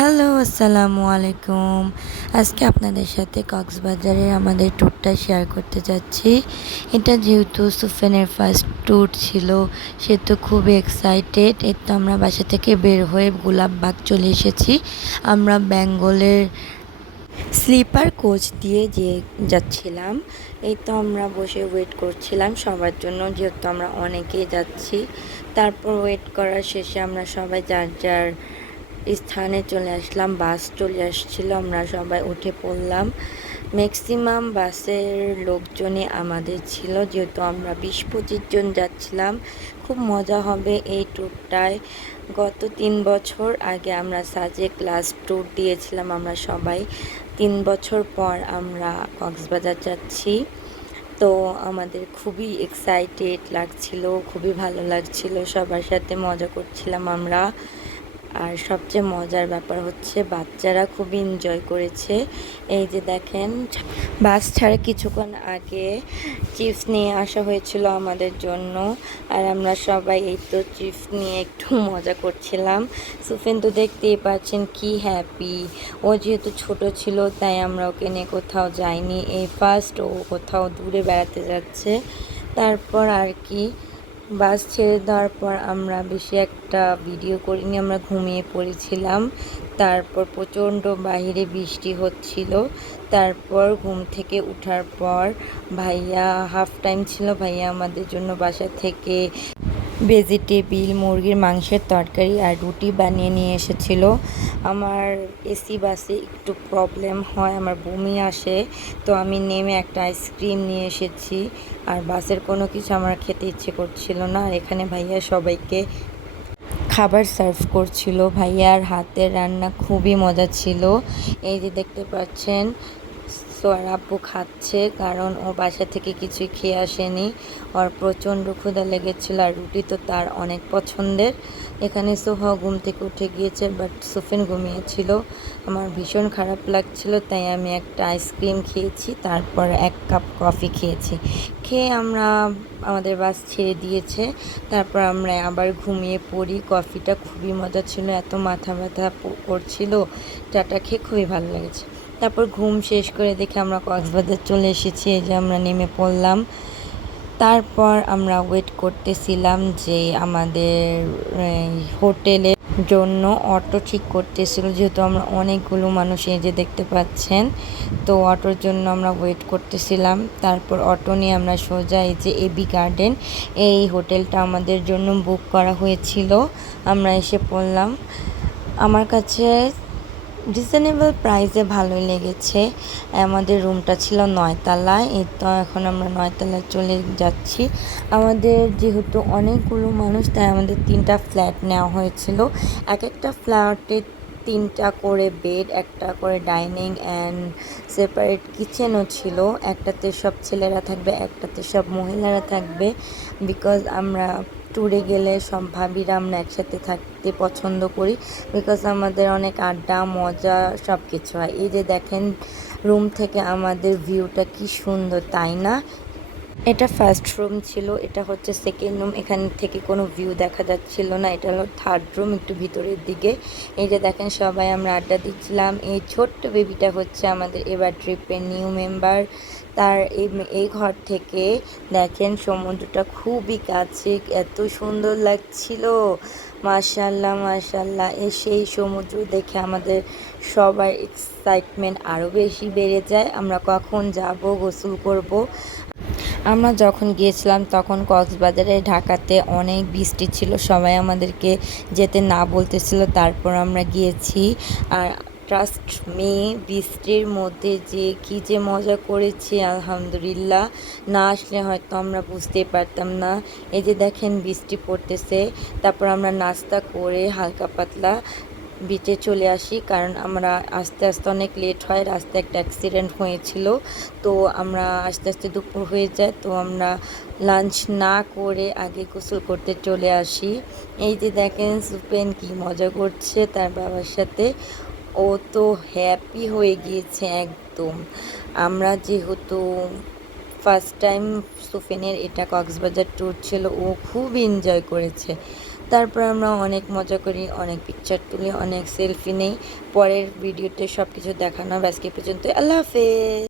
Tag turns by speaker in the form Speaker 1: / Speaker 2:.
Speaker 1: Hello, আসসালামু আলাইকুম। আজকে আপনাদের সাথে কক্সবাজারে আমাদের ট্যুরটা শেয়ার করতে যাচ্ছি। এটা যেহেতু সুফেনের ফার্স্ট ট্যুর ছিল, সে তো খুবই এক্সাইটেড এর তো আমরা বাসা থেকে বের হয়ে গোলাপবাগ চলে এসেছি। আমরা বেঙ্গলের স্লিপার কোচ দিয়ে যে যাচ্ছিলাম, এই তো আমরা বসে ওয়েট করছিলাম সবার জন্য, যেহেতু আমরা অনেকেই যাচ্ছি। তারপর ওয়েট করার শেষে আমরা সবাই যার যার স্থানে চলে আসলাম, বাস চলে আসছিল, আমরা সবাই উঠে পড়লাম। ম্যাক্সিমাম বাসের লোকজনই আমাদের ছিল, যেহেতু আমরা বিশ পঁচিশ জন যাচ্ছিলাম। খুব মজা হবে এই ট্যুরটায় গত তিন বছর আগে আমরা সাজে ক্লাস ট্যুর দিয়েছিলাম, আমরা সবাই। তিন বছর পর আমরা কক্সবাজার যাচ্ছি। তো আমাদের খুবই এক্সাইটেড লাগছিল, খুবই ভালো লাগছিল, সবার সাথে মজা করছিলাম আমরা। আর সবচেয়ে মজার ব্যাপার হচ্ছে বাচ্চারা খুবই এনজয় করেছে। এই যে দেখেন, বাস ছাড়া কিছুক্ষণ আগে চিপস নিয়ে আসা হয়েছিল আমাদের জন্য। আর আমরা সবাই এই তো চিপস নিয়ে একটু মজা করছিলাম। সুফেন তো দেখতেই পাচ্ছেন কি হ্যাপি ও যেহেতু ছোট ছিল, তাই আমরা ওকে নিয়ে কোথাও যাইনি। এই ফার্স্ট ও কোথাও দূরে বেড়াতে যাচ্ছে। তারপর আর কি বাস ছেড়ে দেওয়ার পর আমরা বেশি একটা ভিডিও করিনি আমরা ঘুমিয়ে পড়েছিলাম। তারপর প্রচণ্ড বাইরে বৃষ্টি হচ্ছিল। তারপর ঘুম থেকে উঠার পর ভাইয়া হাফ টাইম ছিল, ভাইয়া আমাদের জন্য বাসা থেকে ভেজিটেবিল মুরগির মাংসের তরকারি আর রুটি বানিয়ে নিয়ে এসেছিল। আমার এসি বাসে একটু প্রবলেম হয়, আমার বমি আসে, তো আমি নেমে একটা আইসক্রিম নিয়ে এসেছি। আর বাসের কোনো কিছু আমার খেতে ইচ্ছে করছিল না। আর এখানে ভাইয়া সবাইকে খাবার সার্ভ করছিল। ভাইয়ার হাতের রান্না খুবই মজা ছিল। এই যে দেখতে পাচ্ছেন সোয়ার আব্বু খাচ্ছে কারণ ও বাসা থেকে কিছুই খেয়ে আসেনি। ওর প্রচণ্ড ক্ষুধা লেগেছিল আর রুটি তো তার অনেক পছন্দের। এখানে সোহা ঘুম থেকে উঠে গিয়েছে বাট সুফেন ঘুমিয়েছিল। আমার ভীষণ খারাপ লাগছিল, তাই আমি একটা আইসক্রিম খেয়েছি, তারপর এক কাপ কফি খেয়েছি। খেয়ে আমরা, আমাদের বাস ছেড়ে দিয়েছে। তারপর আমরা আবার ঘুমিয়ে পড়ি। কফিটা খুবই মজা ছিল, এত মাথা ব্যথা করছিল। চাটা খেয়ে খুবই ভালো লেগেছে। তারপর ঘুম শেষ করে দেখে আমরা কক্সবাজার চলে এসেছি, এই যে আমরা নেমে পড়লাম। তারপর আমরা ওয়েট করতেছিলাম যে আমাদের হোটেলের জন্য অটো ঠিক করতেছিল, যেহেতু আমরা অনেকগুলো মানুষ এই যে দেখতে পাচ্ছেন। তো অটোর জন্য আমরা ওয়েট করতেছিলাম। তারপর অটো নিয়ে আমরা সোজা এই যে এবি গার্ডেন এই হোটেলটা আমাদের জন্য বুক করা হয়েছিল। আমরা এসে পড়লাম। আমার কাছে রিজনেবল প্রাইসে ভালোই লেগেছে। আমাদের রুমটা ছিল নয়তলায়, এই তো এখন আমরা নয়তলায় চলে যাচ্ছি। আমাদের যেহেতু অনেকগুলো মানুষ, তাই আমাদের তিনটা ফ্ল্যাট নেওয়া হয়েছিল। এক একটা ফ্ল্যাটে তিনটা করে বেড একটা করে ডাইনিং অ্যান্ড সেপারেট কিচেনও ছিল। একটাতে সব ছেলেরা থাকবে, একটাতে সব মহিলারা থাকবে। বিকজ আমরা ট্যুরে গেলে সব ভাবিরা আমরা একসাথে থাকতে পছন্দ করি বিকজ আমাদের অনেক আড্ডা, মজা সব কিছু হয়। এই যে দেখেন রুম থেকে আমাদের ভিউটা কি সুন্দর, তাই না? এটা ফার্স্ট রুম ছিল, এটা হচ্ছে সেকেন্ড রুম এখান থেকে কোনো ভিউ দেখা যাচ্ছিল না, এটা হলো থার্ড রুম একটু ভিতরের দিকে। এই যে দেখেন সবাই, আমরা আড্ডা দিচ্ছিলাম। এই ছোট্ট বেবিটা হচ্ছে আমাদের এবার ট্রিপের নিউ মেম্বার তার এই ঘর থেকে দেখেন সমুদ্রটা খুবই কাছে, এত সুন্দর লাগছিল। মাশাল্লাহ মাশাল্লাহ এ সেই সমুদ্র দেখে আমাদের সবার এক্সাইটমেন্ট আরও বেশি বেড়ে যায়। আমরা কখন যাব, গোসল করব? আমরা যখন গিয়েছিলাম তখন কক্সবাজারে, ঢাকাতে অনেক বৃষ্টি ছিল, সবাই আমাদেরকে যেতে না বলতেছিল। তারপর আমরা গিয়েছি। আর ট্রাস্ট মে বৃষ্টির মধ্যে যে কি যে মজা করেছি, আলহামদুলিল্লাহ। না আসলে হয়তো আমরা বুঝতেই পারতাম না। এই যে দেখেন বৃষ্টি পড়তেছে। তারপর আমরা নাস্তা করে হালকা পাতলা বিচে চলে আসি, কারণ আমরা আস্তে আস্তে অনেক লেট হয়, রাস্তায় একটা অ্যাক্সিডেন্ট হয়েছিল। তো আমরা আস্তে আস্তে দুপুর হয়ে যায়, তো আমরা লাঞ্চ না করে আগে গোসল করতে চলে আসি। এই যে দেখেন, সুপেন কি মজা করছে তার বাবার সাথে। ও তো হ্যাপি হয়ে গিয়েছে একদম। আমরা যেহেতু ফার্স্ট টাইম সুফেনের এটা কক্সবাজার ট্যুর ছিল, ও খুব এনজয় করেছে। তারপর আমরা অনেক মজা করি, অনেক পিকচার তুলি, অনেক সেলফি নেই। পরের ভিডিওতে সব কিছু দেখানো হবে আজকে পর্যন্ত আল্লাহ হাফেজ।